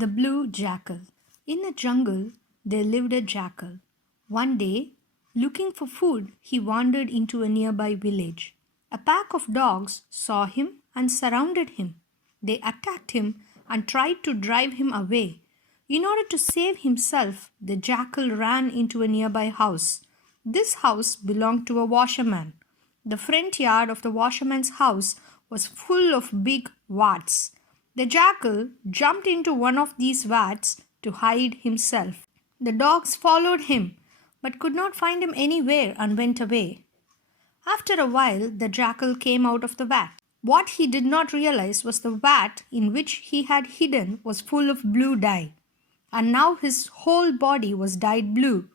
The Blue Jackal. In a jungle, there lived a jackal. One day, looking for food, he wandered into a nearby village. A pack of dogs saw him and surrounded him. They attacked him and tried to drive him away. In order to save himself, the jackal ran into a nearby house. This house belonged to a washerman. The front yard of the washerman's house was full of big vats. The jackal jumped into one of these vats to hide himself. The dogs followed him, but could not find him anywhere and went away. After a while, the jackal came out of the vat. What he did not realize was the vat in which he had hidden was full of blue dye, and now his whole body was dyed blue.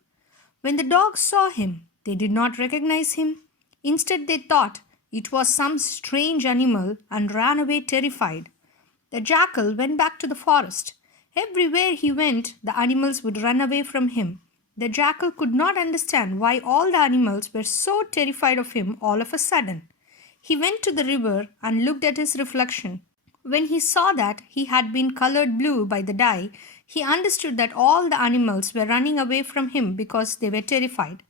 When the dogs saw him, they did not recognize him. Instead, they thought it was some strange animal and ran away terrified. The jackal went back to the forest. Everywhere he went, the animals would run away from him. The jackal could not understand why all the animals were so terrified of him all of a sudden. He went to the river and looked at his reflection. When he saw that he had been colored blue by the dye, he understood that all the animals were running away from him because they were terrified.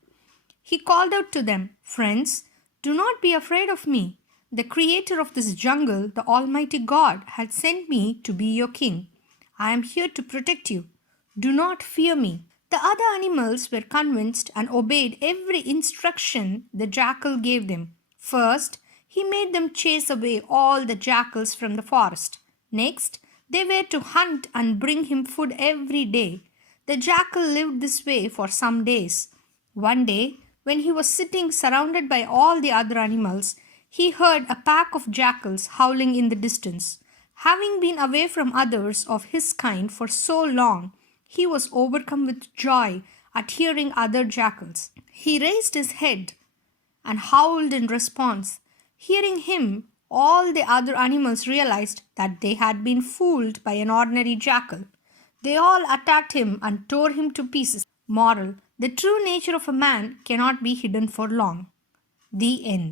He called out to them, "Friends, do not be afraid of me. The creator of this jungle, the Almighty God, had sent me to be your king. I am here to protect you. Do not fear me." The other animals were convinced and obeyed every instruction the jackal gave them. First, he made them chase away all the jackals from the forest. Next, they were to hunt and bring him food every day. The jackal lived this way for some days. One day, when he was sitting surrounded by all the other animals, he heard a pack of jackals howling in the distance. Having been away from others of his kind for so long, he was overcome with joy at hearing other jackals. He raised his head and howled in response. Hearing him, all the other animals realized that they had been fooled by an ordinary jackal. They all attacked him and tore him to pieces. Moral: the true nature of a man cannot be hidden for long. The end.